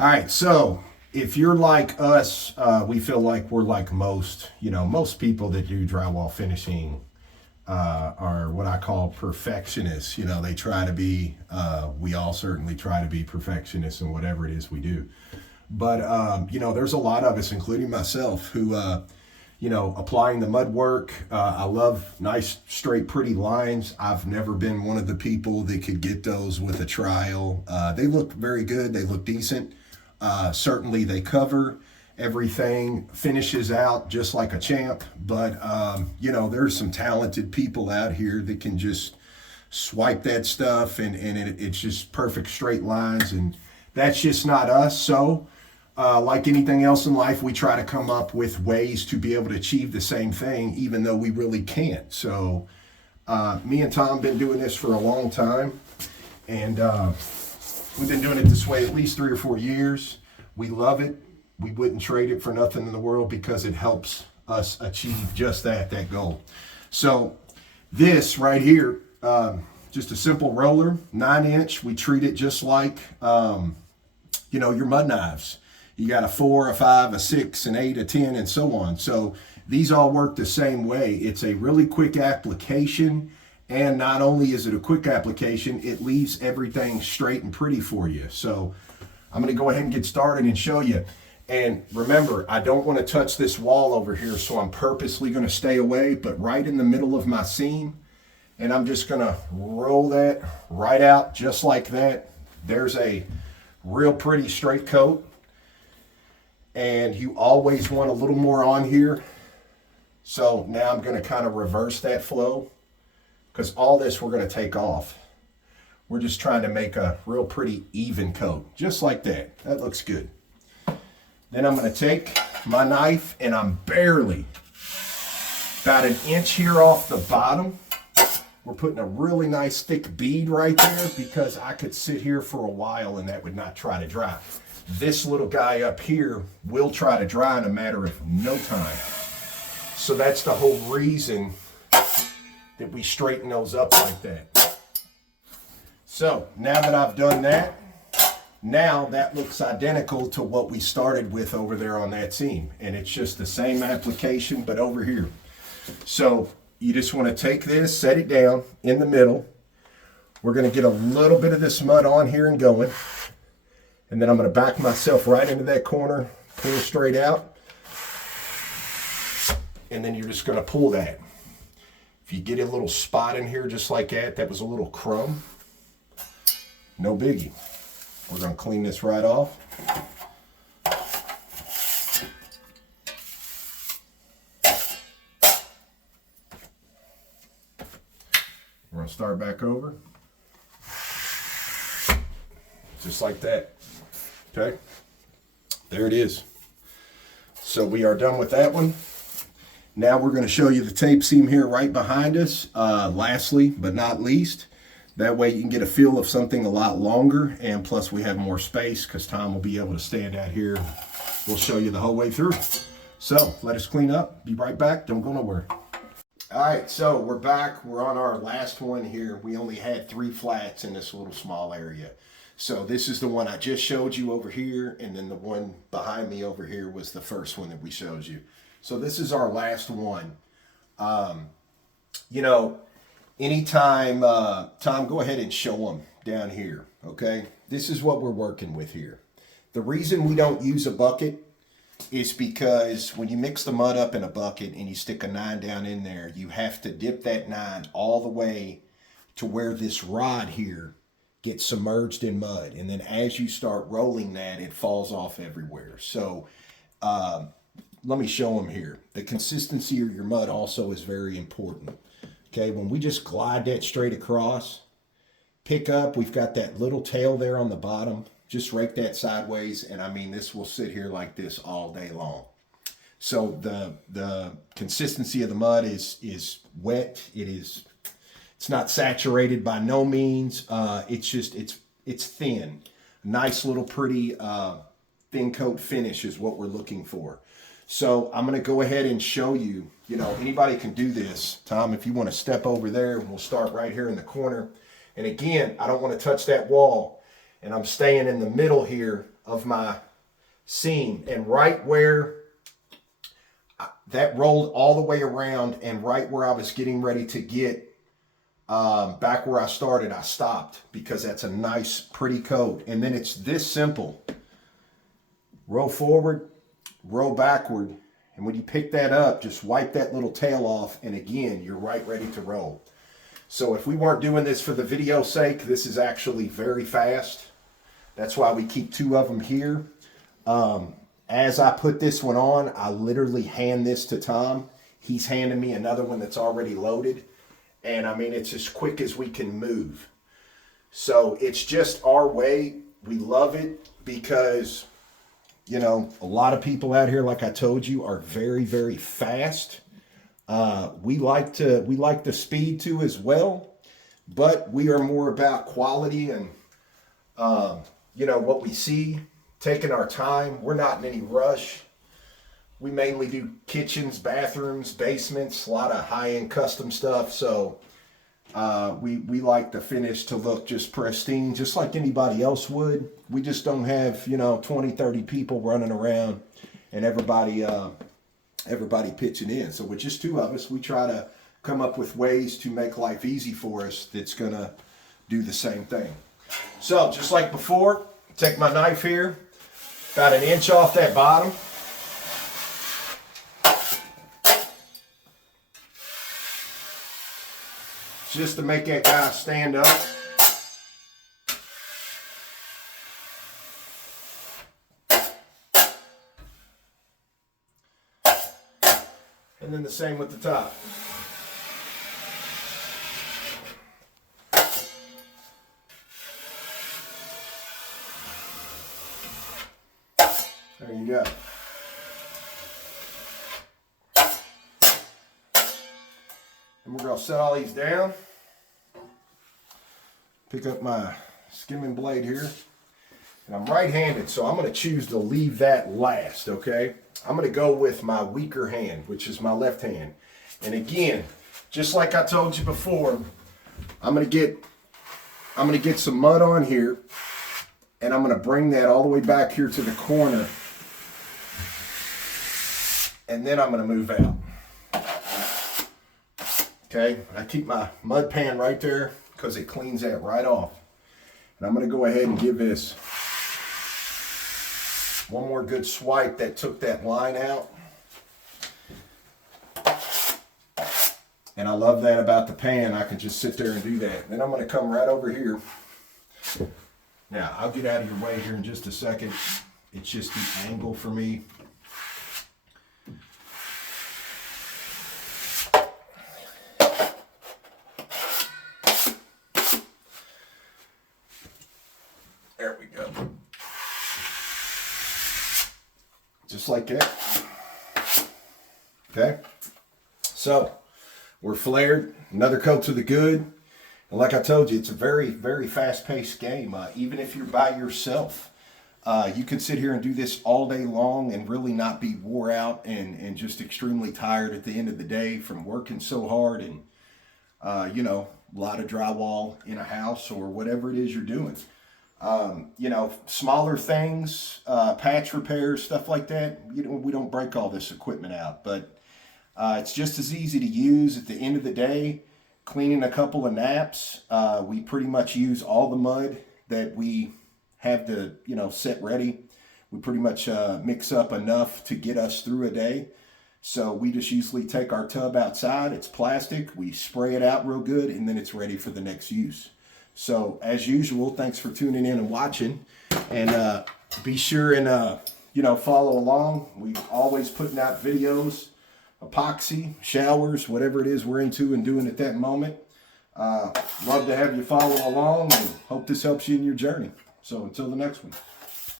All right, so if you're like us, we feel like we're like most people that do drywall finishing are what I call perfectionists. They try to be, we all certainly try to be perfectionists in whatever it is we do. But, there's a lot of us, including myself, who, applying the mud work. I love nice, straight, pretty lines. I've never been one of the people that could get those with a trowel. They look very good. They look decent. Certainly they cover everything, finishes out just like a champ. But, there's some talented people out here that can just swipe that stuff and it's just perfect straight lines. And that's just not us. So, like anything else in life, we try to come up with ways to be able to achieve the same thing, even though we really can't. So, me and Tom been doing this for a long time, and we've been doing it this way at least 3 or 4 years. We love it. We wouldn't trade it for nothing in the world because it helps us achieve just that goal. So, this right here, just a simple roller, 9-inch. We treat it just like, your mud knives. You got a 4, a 5, a 6, an 8, a 10, and so on. So these all work the same way. It's a really quick application. And not only is it a quick application, it leaves everything straight and pretty for you. So I'm going to go ahead and get started and show you. And remember, I don't want to touch this wall over here, so I'm purposely going to stay away, but right in the middle of my seam. And I'm just going to roll that right out just like that. There's a real pretty straight coat. And you always want a little more on here. So now I'm going to kind of reverse that flow, because all this we're going to take off. We're just trying to make a real pretty even coat, just like that. That looks good. Then I'm going to take my knife, and I'm barely about 1 inch here off the bottom. We're putting a really nice thick bead right there, because I could sit here for a while and that would not try to dry. This little guy up here will try to dry in a matter of no time. So that's the whole reason that we straighten those up like that. So now that I've done that, now that looks identical to what we started with over there on that seam. And it's just the same application, but over here. So you just want to take this, set it down in the middle. We're going to get a little bit of this mud on here and going. And then I'm going to back myself right into that corner, pull straight out. And then you're just going to pull that. If you get a little spot in here just like that, that was a little crumb, no biggie. We're going to clean this right off. We're going to start back over. Just like that. Okay, there it is. So we are done with that one. Now we're going to show you the tape seam here right behind us. Lastly, but not least, that way you can get a feel of something a lot longer, and plus we have more space because Tom will be able to stand out here. We'll show you the whole way through. So let us clean up. Be right back. Don't go nowhere. All right, so we're back. We're on our last one here. We only had 3 flats in this little small area. So this is the one I just showed you over here, and then the one behind me over here was the first one that we showed you. So this is our last one. Anytime, Tom, go ahead and show them down here, okay? This is what we're working with here. The reason we don't use a bucket is because when you mix the mud up in a bucket and you stick a 9 down in there, you have to dip that 9 all the way to where this rod here gets submerged in mud, and then as you start rolling that, it falls off everywhere. So let me show them here. The consistency of your mud also is very important. Okay, when we just glide that straight across, pick up, we've got that little tail there on the bottom, just rake that sideways, and I mean, this will sit here like this all day long. So the consistency of the mud is wet. It's not saturated by no means. It's thin. Nice little pretty thin coat finish is what we're looking for. So I'm going to go ahead and show you, anybody can do this. Tom, if you want to step over there, we'll start right here in the corner. And again, I don't want to touch that wall. and I'm staying in the middle here of my seam, and right where that rolled all the way around, and right where I was getting ready to get back where I started, I stopped, because that's a nice pretty coat. And then it's this simple: row forward, row backward, and when you pick that up, just wipe that little tail off, and again, you're right ready to roll. So if we weren't doing this for the video's sake, this is actually very fast. That's why we keep 2 of them here. As I put this one on, I literally hand this to Tom. He's handing me another one that's already loaded. And I mean, it's as quick as we can move. So it's just our way. We love it because, you know, a lot of people out here, like I told you, are very, very fast. We like the speed too as well, but we are more about quality and, you know, what we see, taking our time. We're not in any rush. We mainly do kitchens, bathrooms, basements, a lot of high-end custom stuff. So we like the finish to look just pristine, just like anybody else would. We just don't have, you know, 20, 30 people running around and everybody pitching in. So with just 2 of us, we try to come up with ways to make life easy for us that's going to do the same thing. So just like before, take my knife here, about 1 inch off that bottom. Just to make that guy stand up. And then the same with the top. There you go. And we're going to set all these down. Pick up my skimming blade here. And I'm right-handed, so I'm going to choose to leave that last, okay? I'm going to go with my weaker hand, which is my left hand. And again, just like I told you before, I'm going to get some mud on here, and I'm going to bring that all the way back here to the corner. And then I'm going to move out. Okay, I keep my mud pan right there because it cleans that right off. And I'm going to go ahead and give this one more good swipe that took that line out. And I love that about the pan. I can just sit there and do that. Then I'm going to come right over here. Now, I'll get out of your way here in just a second. It's just the angle for me. There we go. Just like that. Okay. So we're flared. Another coat to the good. And like I told you, it's a very, very fast-paced game. Even if you're by yourself, you can sit here and do this all day long and really not be wore out and just extremely tired at the end of the day from working so hard and, you know, a lot of drywall in a house or whatever it is you're doing. You know, smaller things, patch repairs, stuff like that. You know, we don't break all this equipment out, but it's just as easy to use at the end of the day. Cleaning a couple of naps, we pretty much use all the mud that we have to, you know, set ready. We pretty much mix up enough to get us through a day. So we just usually take our tub outside. It's plastic. We spray it out real good, and then it's ready for the next use. So as usual, thanks for tuning in and watching, and be sure and you know, follow along. We're always putting out videos, epoxy, showers, whatever it is we're into and doing at that moment. Love to have you follow along, and hope this helps you in your journey. So until the next one.